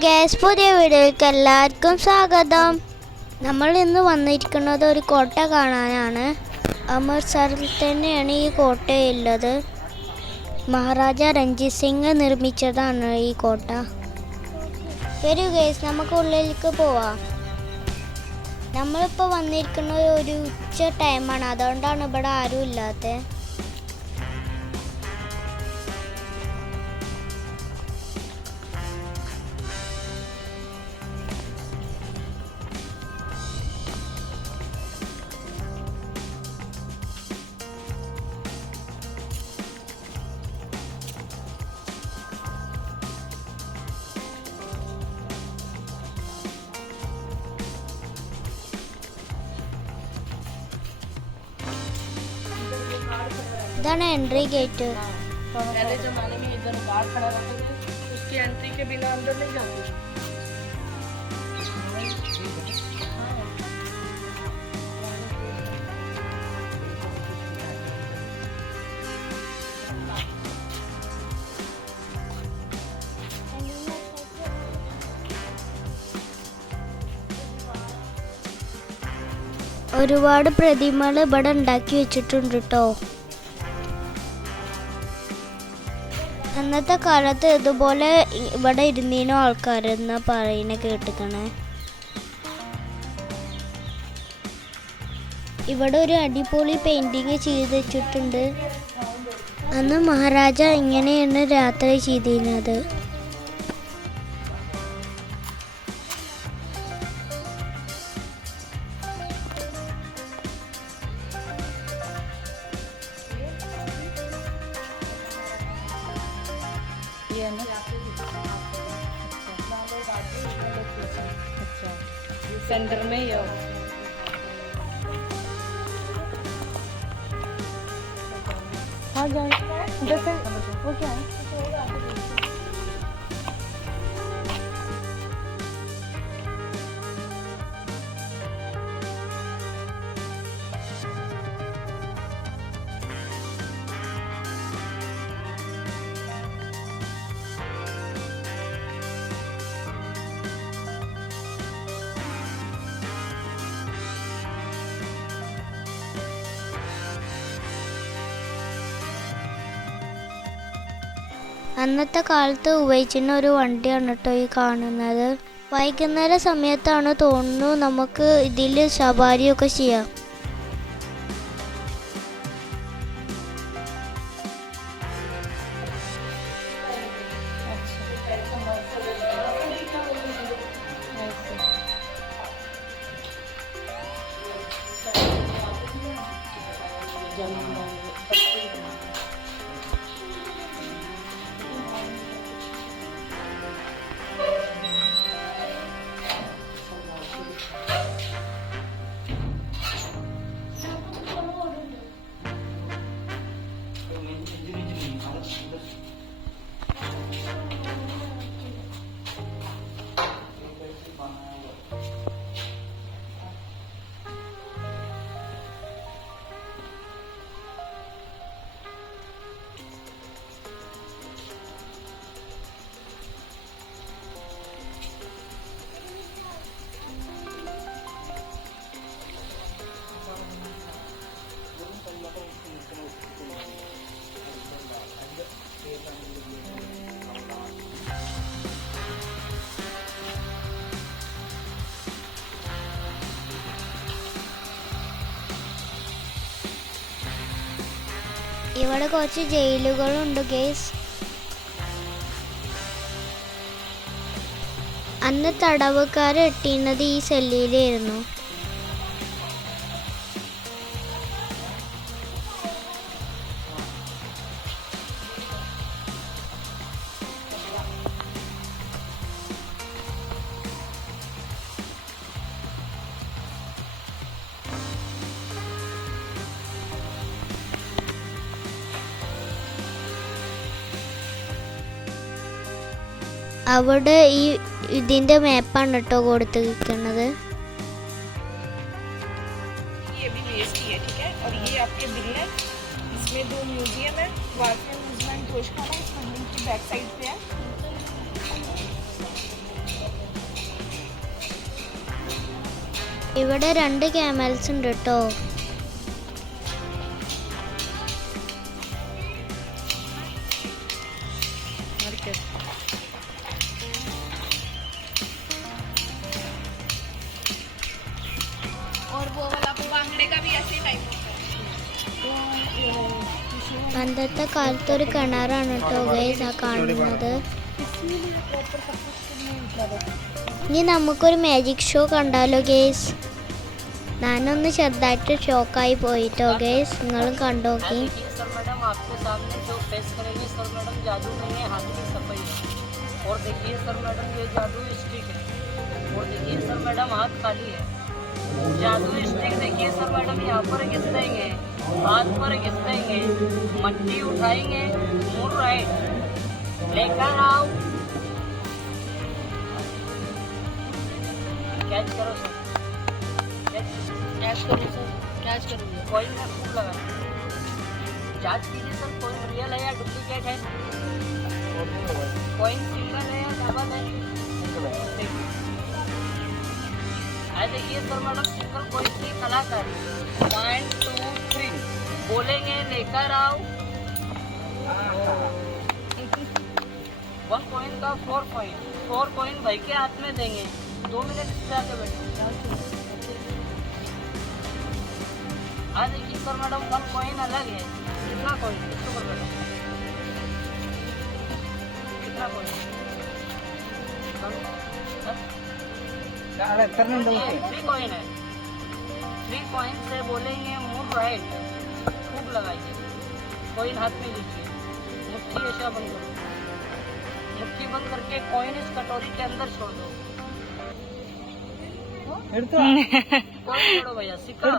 Guys, പുതിയ വീഡിയോയ്ക്ക് എല്ലാവർക്കും സ്വാഗതം. നമ്മൾ ഇന്ന് വന്നിരിക്കുന്നത് ഒരു കോട്ട കാണാനാണ്. അമൃത്സറിൽ തന്നെയാണ് ഈ കോട്ടയുള്ളത്. മഹാരാജ രഞ്ജിത് സിംഗ് നിർമ്മിച്ചതാണ് ഈ കോട്ട. വരൂ ഗൈസ്, നമുക്ക് ഉള്ളിലേക്ക് പോവാം. നമ്മളിപ്പോൾ വന്നിരിക്കുന്നത് ഒരു ഉച്ച ടൈമാണ്, അതുകൊണ്ടാണ് ഇവിടെ ആരും ഇല്ലാത്തത്. इधर एंट्री गेट। पहले जमाने में इधर गार्ड खड़ा रहते थे, उसकी एंट्री के बिना अंदर नहीं जाते। ഒരുപാട് പ്രതിമകൾ ഇവിടെ ഉണ്ടാക്കി വെച്ചിട്ടുണ്ട് കേട്ടോ. അന്നത്തെ കാലത്ത് ഇതുപോലെ ഇവിടെ ഇരുന്നീനോ ആൾക്കാരെന്നാ പറയുന്ന കേട്ടിക്കണേ. ഇവിടെ ഒരു അടിപൊളി പെയിന്റിങ് ചെയ്ത് വെച്ചിട്ടുണ്ട്. അന്ന് മഹാരാജ ഇങ്ങനെയാണ് രാത്രി ചെയ്തിരുന്നത്. सेंटर में ही हो। हाँ जाए इधर से वो क्या है? അന്നത്തെ കാലത്ത് ഉപയോഗിച്ചിരുന്ന ഒരു വണ്ടിയാണ് കേട്ടോ ഈ കാണുന്നത്. വൈകുന്നേര സമയത്താണ് തോന്നുന്നു നമുക്ക് ഇതിൽ സവാരിയൊക്കെ ചെയ്യാം. ഇവിടെ കുറച്ച് ജയിലുകളുണ്ട് ഗൈസ്. അന്ന് തടവുകാരെ ഇട്ടിരുന്നത് ഈ സെല്ലിലായിരുന്നു. അവിടെ ഈ ഇതിന്റെ മാപ്പാണ് കേട്ടോ കൊടുത്തിരിക്കുന്നത്. ये भी वेस्ट ही है, ठीक है। और ये आपके बिल है, इसमें 2 म्यूजियम है, वारफेन न्यूजीलैंड जोशखाना इस मंदिर की बैक साइड पे है। ഇവിടെ 2 ക്യാമൽസ് ഉണ്ട് കേട്ടോ. और वो वाला बांगड़े का भी ऐसे टाइप होता പണ്ടത്തെ കാലത്തൊരു കിണറാണ് കേട്ടോ ഗൈസ് ആ കാണുന്നത്. ഇനി നമുക്കൊരു മാജിക് ഷോ കണ്ടാലോ ഗൈസ്. ഞാനൊന്ന് ചെറുതായിട്ട് ഷോക്കായി പോയിട്ടോ ഗൈസ്. നിങ്ങളും കണ്ടോക്കി. सर मैडम आपके सामने जो पेश करेंगे सर मैडम जादू नहीं है, हाथ की सफाई है। और देखिए सर मैडम ये जादू स्टिक है। और देखिए सर मैडम हाथ खाली है। जादू स्टिक देखिए सर मैडम यहाँ पर घिस देंगे, हाथ पर घिस देंगे, मट्टी उठाएंगे, मुड़ राइट लेकर आओ, कैच करो सर, कैच करो सर, कैच करो। कॉइन में खूब लगा जांच कीजिए सर, कॉइन रियल है या डुप्लीकेट है, कॉइन सिंगल है या डबल है। देखिए सर मैडम सिंगल कॉइन की कलाकारी 1 2 3 बोलेंगे लेकर आओ। 1 कॉइन का 4 कॉइन भाई के हाथ में देंगे। 2 मिनट जाके बैठो। देखिए सर मैडम 1 कॉइन अलग है। कितना कॉइन इसको कर बैठो, कितना कॉइन 3 कॉइन है। 3 कॉइन से बोलेंगे मूव राइट, खूब लगाइए, कॉइन हाथ में लीजिए, मुट्ठी ऐसा बंद करो, मुट्ठी बंद करके कॉइन इस कटोरी के अंदर छोड़ दो। कॉइन छोड़ो भैया, सिक्का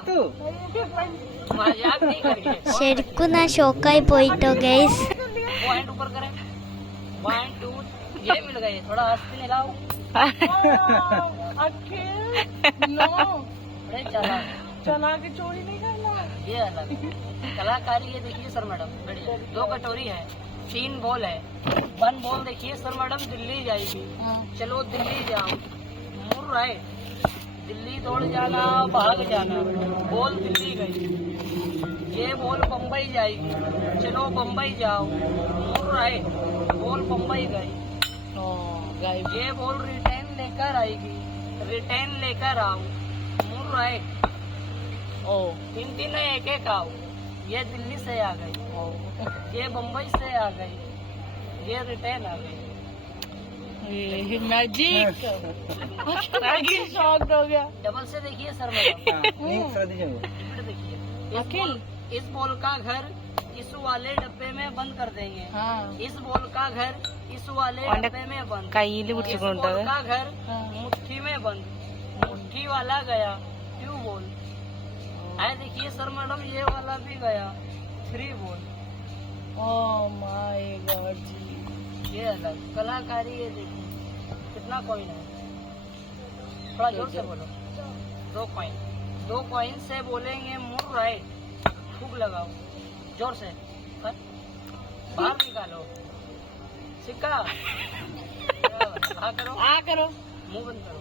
मजाक नहीं करिए। ശരിക്കും ഞാൻ ഷോക്കായി പോയിട്ടോ ഗൈസ്. पॉइंट ऊपर करें, 1 2 ये मिल गए। थोड़ा हाथ से हिलाओ। चला के चोरी नहीं करना। ये अलग कलाकारी है। देखिए सर मैडम 2 कटोरी है, 3 बॉल है। 1 बॉल देखिए सर मैडम दिल्ली जाएगी। चलो दिल्ली जाओ, मुड़ राइट, दिल्ली दौड़ जाना, भाग जाना, बॉल दिल्ली गई। ये बॉल बम्बई जाएगी, चलो बम्बई जाओ, मुड़ राइट, बॉल बम्बई गई। ये बॉल रिटर्न लेकर आएगी, रिटर्न लेकर आओ, मुड़ राइट। 3 है, 1 आओ। ये दिल्ली से आ गई, ये बम्बई से आ गई, ये रिटर्न आ गई। मैजिक शॉक हो गया। डबल से देखिए सर मैडम, देखिए इस बॉल का घर इस वाले डब्बे में बंद कर देंगे। इस बॉल का घर इस वाले डब्बे में बंद, इस बॉल का घर मुट्ठी में बंद, मुट्ठी वाला गया 2 बॉल। देखिए सर मैडम ये वाला भी गया 3 बॉल। ओह माय गॉड जी, ये अलग कलाकारी है। देखिए कितना कॉइन है, थोड़ा जोर से बोलो। 2 कॉइन से बोलेंगे मुड़ राइट, खूब लगाओ, जोर से बाहर निकालो, सिक्का करो, करो, मुंह बंद करो।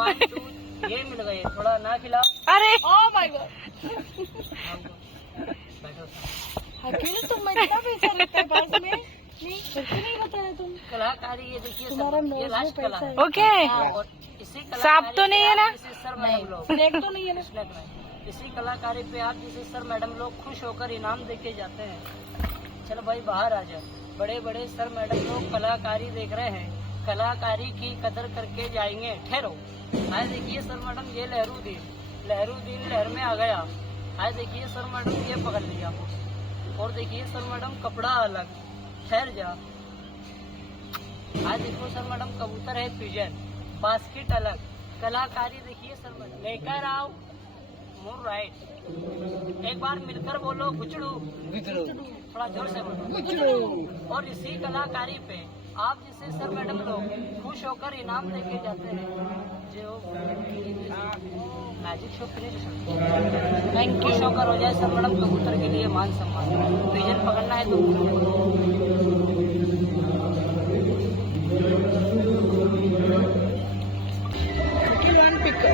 1 2 ये मिल गए। थोड़ा ना खिलाओ। अरे ओह माय गॉड, बैठो। अकेले तुम इतना पैसा लेते हैं पास में नहीं, नहीं बताया तुम। कलाकारी ये देखिए सर, ये लास्ट कला है। ओके, और इसी सांप तो नहीं है ना? सर मैडम लोग ब्रेक तो नहीं है ना? इसी कलाकारी पे आप जिसे सर मैडम लोग खुश होकर इनाम देके जाते हैं। चलो भाई बाहर आ जाओ। बड़े बड़े सर मैडम लोग कलाकारी देख रहे हैं, कलाकारी की कदर करके जाएंगे। ठहरो। देखिए सर मैडम ये लहरूद्दीन लहर में आ गया। देखिए सर मैडम ये पकड़ लिया। और देखिए सर मैडम कपड़ा अलग, ठहर जा। देखो सर मैडम कबूतर है पिजन, बास्केट अलग, कलाकारी देखिए सर मैडम। लेकर आओ, मुड़ राइट। एक बार मिलकर बोलो गुचड़ू, थोड़ा जोर से बोलो गुचड़ू। और इसी कलाकारी पे आप जिसे सर मैडम लोग खुश होकर इनाम देके जाते हैं। जो मैजिक शो फिनिश, खुश होकर हो जाए सर मैडम कबूतर के लिए मान सम्मान। पिजन पकड़ना है तो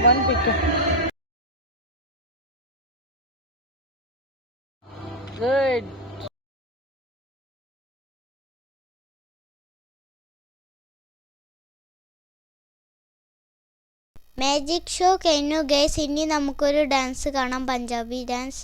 one pick മാജിക് ഷോ കഴിഞ്ഞു ഗൈസ്. ഇനി നമുക്കൊരു ഡാൻസ് കാണാം, പഞ്ചാബി ഡാൻസ്.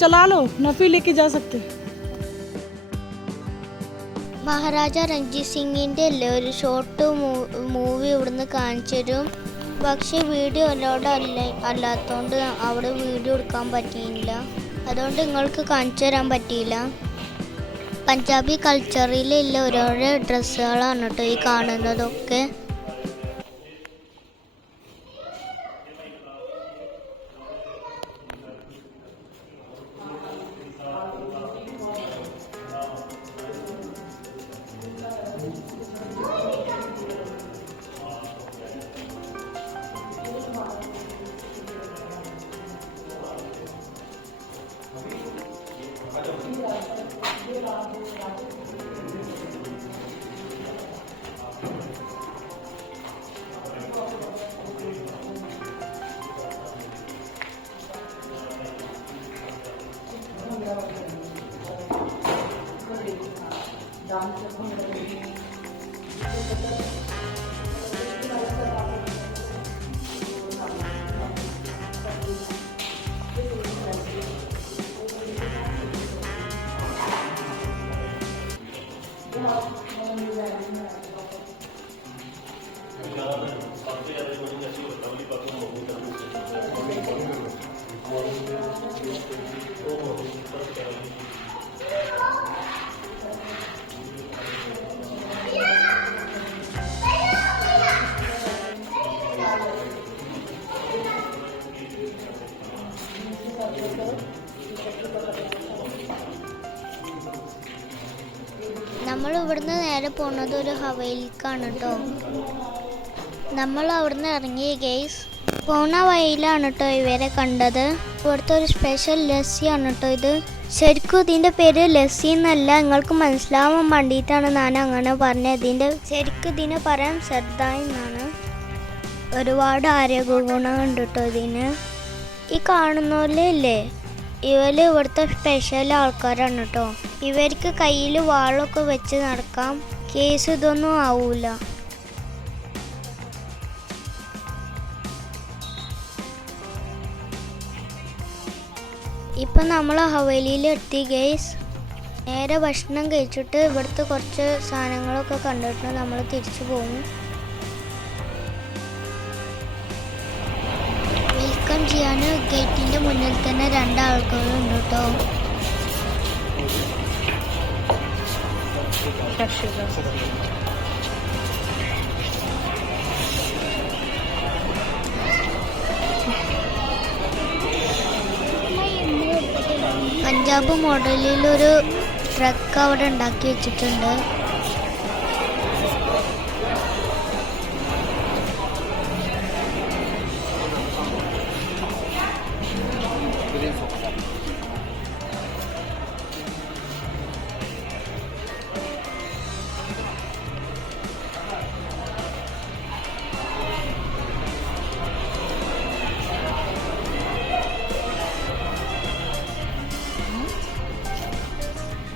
चला लो ना, फिर लेके जा सकते. മഹാരാജ രഞ്ജിത് സിംഗിൻ്റെ അല്ലേ ഒരു ഷോർട്ട് മൂവി ഇവിടുന്ന് കാണിച്ചു തരും. പക്ഷേ വീഡിയോ അലോഡ് അല്ലാത്തതുകൊണ്ട് അവിടെ വീഡിയോ എടുക്കാൻ പറ്റിയില്ല. അതുകൊണ്ട് നിങ്ങൾക്ക് കാണിച്ചു തരാൻ പറ്റിയില്ല. പഞ്ചാബി കൾച്ചറിലുള്ള ഓരോരോ ഡ്രസ്സുകളാണ് കേട്ടോ ഈ കാണുന്നതൊക്കെ. നമ്മൾ ഇവിടുന്ന് നേരെ പോകുന്നത് ഒരു ഹവേലിക്കാണ് കേട്ടോ. നമ്മൾ അവിടുന്ന് ഇറങ്ങി ഗൈസ്. പോണ വഴിയിലാണ് കേട്ടോ ഇവരെ കണ്ടത്. ഇവിടുത്തെ ഒരു സ്പെഷ്യൽ ലസ്സിയാണ് കേട്ടോ ഇത്. ശരിക്കും ഇതിൻ്റെ പേര് ലസ്സി എന്നല്ല, നിങ്ങൾക്ക് മനസ്സിലാവാൻ വേണ്ടിയിട്ടാണ് ഞാൻ അങ്ങനെ പറഞ്ഞത്. ശരിക്കും ഇതിനെ പറയാൻ സർദായി എന്നാണ്. ഒരുപാട് ആരോഗ്യ ഗുണമുണ്ട് കേട്ടോ ഇതിന്. ഈ കാണുന്നല്ലേ ഇവര് ഇവിടുത്തെ സ്പെഷ്യൽ ആൾക്കാരാണ് കേട്ടോ. ഇവർക്ക് കയ്യിൽ വാളൊക്കെ വെച്ച് നടക്കാം. കേസ് ഇതൊന്നും ആവൂല. ഇപ്പം നമ്മൾ ഹവേലിയിൽ എത്തി ഗൈസ്. നേരെ ഭക്ഷണം കഴിച്ചിട്ട് ഇവിടുത്തെ കുറച്ച് സാധനങ്ങളൊക്കെ കണ്ടിട്ട് നമ്മൾ തിരിച്ചു പോകും. വെൽക്കം ചെയ്യാൻ ഗേറ്റിൻ്റെ മുന്നിൽ തന്നെ 2 ആൾക്കാരുണ്ട് കേട്ടോ. പഞ്ചാബ് മോഡലിലൊരു ട്രക്ക് അവിടെ ഉണ്ടാക്കി വെച്ചിട്ടുണ്ട്.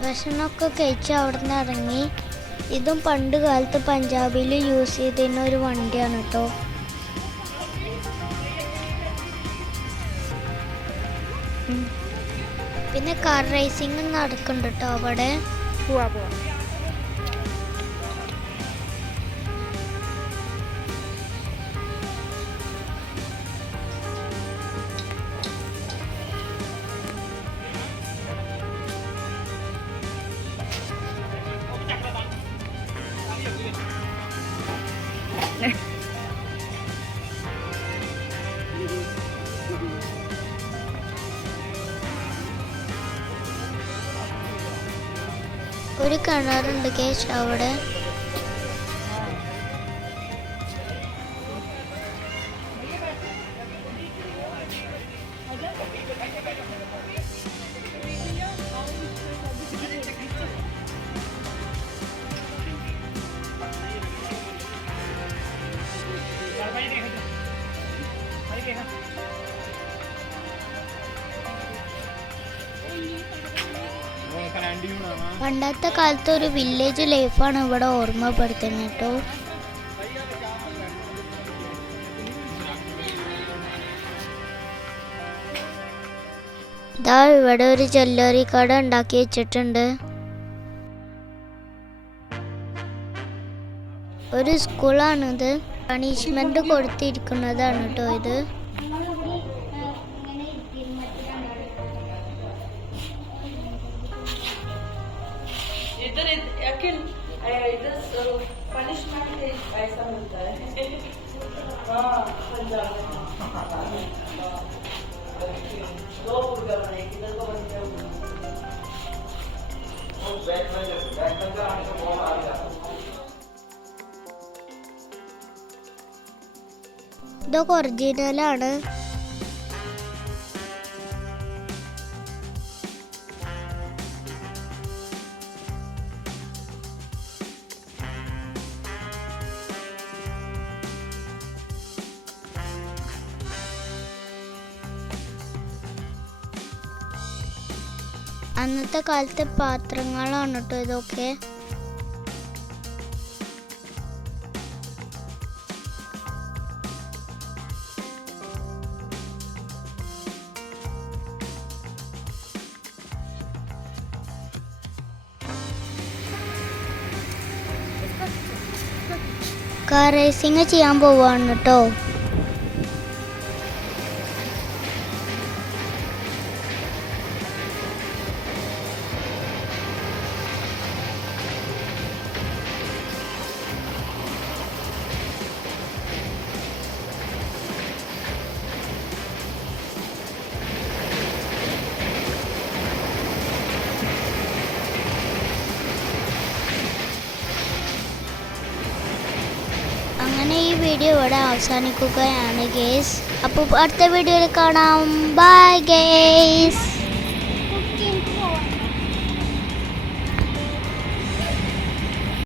ഭക്ഷണമൊക്കെ കഴിച്ച് അവിടെ നിന്ന് ഇറങ്ങി. ഇതും പണ്ട് കാലത്ത് പഞ്ചാബിൽ യൂസ് ചെയ്തിരുന്ന ഒരു വണ്ടിയാണ് കേട്ടോ. പിന്നെ കാർ റേസിംഗ് നടക്കുന്നുണ്ട് കേട്ടോ അവിടെ. ഒരു കിണറുണ്ട് കേസ് അവിടെ. പണ്ടത്തെ കാലത്ത് ഒരു വില്ലേജ് ലൈഫാണ് ഇവിടെ ഓർമ്മപ്പെടുത്തുന്നത് കേട്ടോ. ഇതാ ഇവിടെ ഒരു ജ്വല്ലറി കട ഉണ്ടാക്കി വെച്ചിട്ടുണ്ട്. ഒരു സ്കൂളാണിത്. പണിഷ്മെന്റ് കൊടുത്തിരിക്കുന്നതാണ് കേട്ടോ ഇത്. ഇതൊക്കെ ഒറിജിനലാണ്. അന്നത്തെ കാലത്തെ പാത്രങ്ങളാണ് കേട്ടോ ഇതൊക്കെ. കാർ റേസിംഗ് ചെയ്യാൻ പോവാണ് കേട്ടോ. അങ്ങനെ ഈ വീഡിയോ ഇവിടെ അവസാനിക്കുകയാണ് ഗേസ്. അപ്പോൾ അടുത്ത വീഡിയോയിൽ കാണാം. By guys.